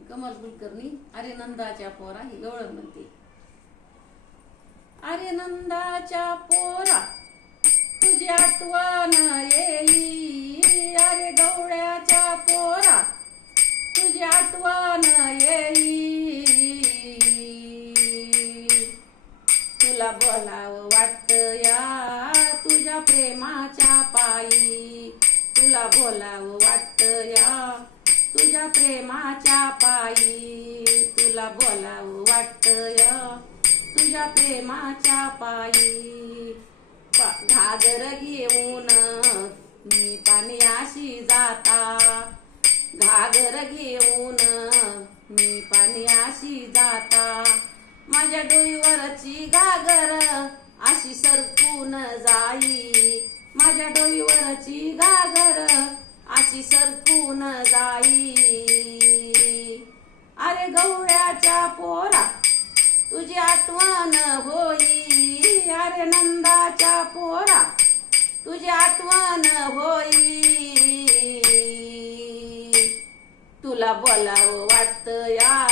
कमल कुलकर्णी. अरे नंदाच्या पोरा ही गवळ म्हणते. अरे नंदाच्या पोरा तुझी आठवण येई. अरे गवळ्याच्या पोरा तुझी आठवण येई. तुला बोलावं वाटतं या तुझ्या प्रेमाच्या पायी. तुला बोलावं वाटतं या तुझ्या प्रेमाच्या पायी. तुला बोलावं वाटतं या तुझ्या प्रेमाच्या पायी. घागर घेऊन मी पाण्याशी जाता. घागर घेऊन मी पाण्याशी जाता. माझ्या डोईवरची घागर अशी सरकून जाई. माझ्या डोईवरची घागर अशी सरकून जाई. अरे गवळ्याच्या पोरा तुझी आठवण होई. अरे नंदाच्या पोरा तुझी आठवण होई. तुला बोलावं वाटतं या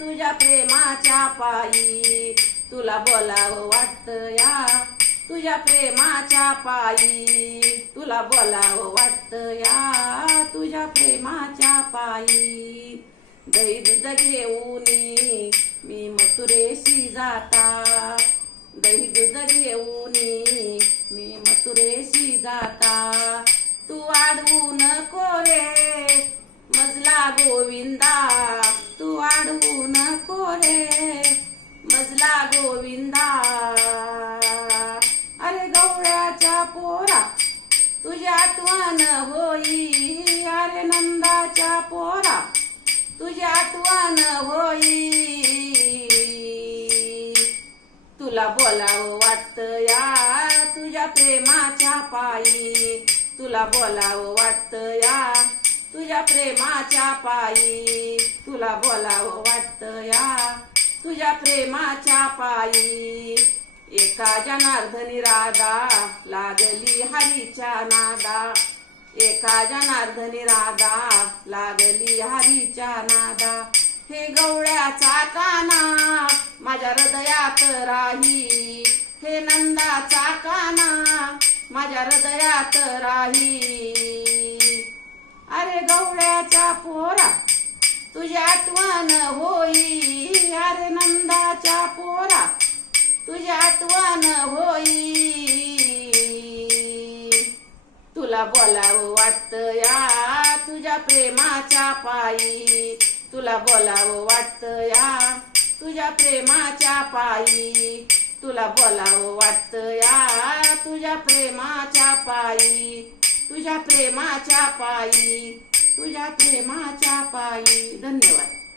तुझ्या प्रेमाच्या पायी. तुला बोलावं वाटतं या तुझ्या प्रेमाच्या पायी. तुला बोलावं वाटतं या तुझ्या प्रेमाच्या पायी. दही दूध घेऊन मी मथुरेशी जाता. दही दूध घेऊन मी मथुरेशी जाता. तू अडवू नको रे मजला गोविंदा. तू अडवू नको रे मजला गोविंदा. अरे गवळ्याच्या पोरा तुझी आठवण होई. अरे नंदाच्या पोरा तुझी आठवण होई. तुला बोलावं वाटतं या तुझ्या प्रेमाच्या पायी. तुला बोलावं वाटतं या तुझ्या प्रेमाच्या पायी. तुला बोलावं वाटतं या तुझ्या प्रेमाच्या पायी. एका जनार्दनी राधा लागली हरीच्या नादा. एका जनार्दनी राधा लागली हरीच्या नादा. हे गवळ्याचा काना माझ्या हृदयात राही. हे नंदाचा काना माझ्या हृदयात राही. अरे गवळ्याच्या पोरा तुझी आठवण होई. अरे नंदाच्या पोरा तुझी आठवण होई. तुला बोलावं वाटतं या तुझ्या प्रेमाच्या पायी. तुला बोलावं वाटतं या तुझ्या प्रेमाच्या पायी. तुला बोलावं वाटतं या तुझ्या प्रेमाच्या पायी. तुझ्या प्रेमाच्या पायी. तुझ्या प्रेमाच्या पायी. धन्यवाद.